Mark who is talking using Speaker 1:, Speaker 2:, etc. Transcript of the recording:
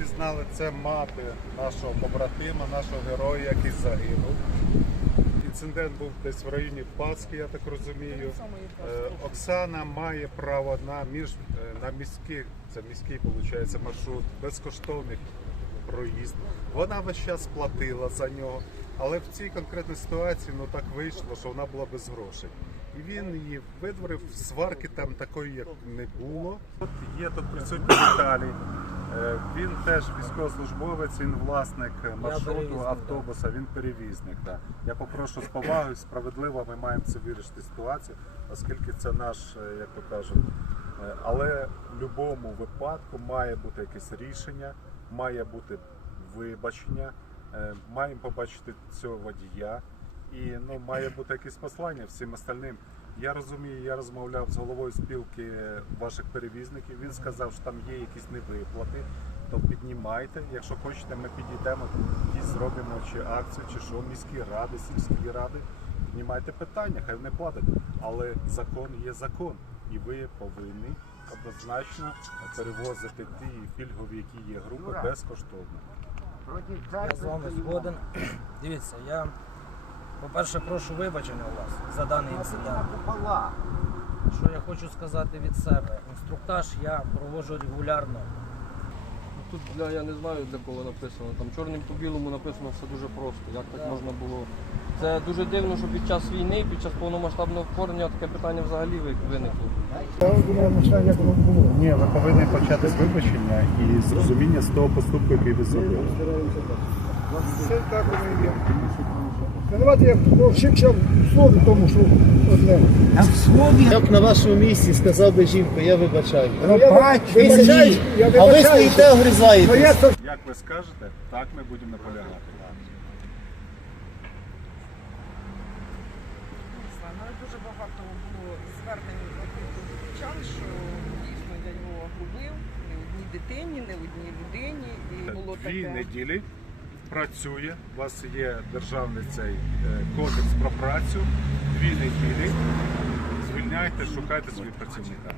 Speaker 1: всі знали, це мати нашого побратима, нашого героя, який загинув. Інцидент був десь в районі Пасхи, я так розумію. Е, Оксана має право на між е, на міський, це міський виходить, маршрут, безкоштовний проїзд. Вона весь час платила за нього, але в цій конкретній ситуації ну так вийшло, що вона була без грошей. І він її видворив, сварки там такої, як не було. От є тут присутній Віталій. Е, Він теж військовослужбовець, він власник маршруту автобуса, він перевізник. Да. Я попрошу з повагою, справедливо ми маємо це вирішити ситуацію, оскільки це наш, е, як то кажуть, е, але в будь-якому випадку має бути якесь рішення, має бути вибачення, маємо побачити цього водія. І ну, має бути якесь послання всім остальним. Я розумію, я розмовляв з головою спілки ваших перевізників. Він сказав, що там є якісь невиплати, то піднімайте. Якщо хочете, ми підійдемо, якісь зробимо чи акцію, чи що, міські ради, сільські ради. Піднімайте питання, хай вони платять. Але закон є закон, і ви повинні однозначно перевозити ті пільгові, які є групи, безкоштовно.
Speaker 2: Я з вами згоден. Дивіться, я, по-перше, прошу вибачення у вас за даний інцидент. Що я хочу сказати від себе? Інструктаж я проводжу регулярно.
Speaker 3: Ну, Тут для я не знаю для кого написано. Там чорним по білому написано все дуже просто. Як так можна було? Це дуже дивно, що під час війни, під час повномасштабного вторгнення таке питання взагалі виникло.
Speaker 1: Ні, ви повинні почати з вибачення і з розуміння з того поступку, який ви зробили.
Speaker 4: Це так воно і є. Винувати я ну, ще ще в слові тому, що одне.
Speaker 5: Я б на вашому місці сказав би жінку, я вибачаю.
Speaker 4: Ну, я
Speaker 5: Ви
Speaker 4: вибачаюсь,
Speaker 5: сидіть,
Speaker 4: я
Speaker 5: а ви
Speaker 4: вибачаюся.
Speaker 5: стоїте,
Speaker 4: Ну, я
Speaker 5: огризаєтесь.
Speaker 4: це
Speaker 1: Як ви скажете, так ми будемо наполягати.
Speaker 6: Мене дуже багато було звернень дівчат, що дійсно я його грубив не одній дитині, не одній людині. І було
Speaker 1: Дві
Speaker 6: таке.
Speaker 1: неділі працює. У вас є державний цей е, кодекс про працю. Дві неділі. Звільняйте, шукайте свої працівника.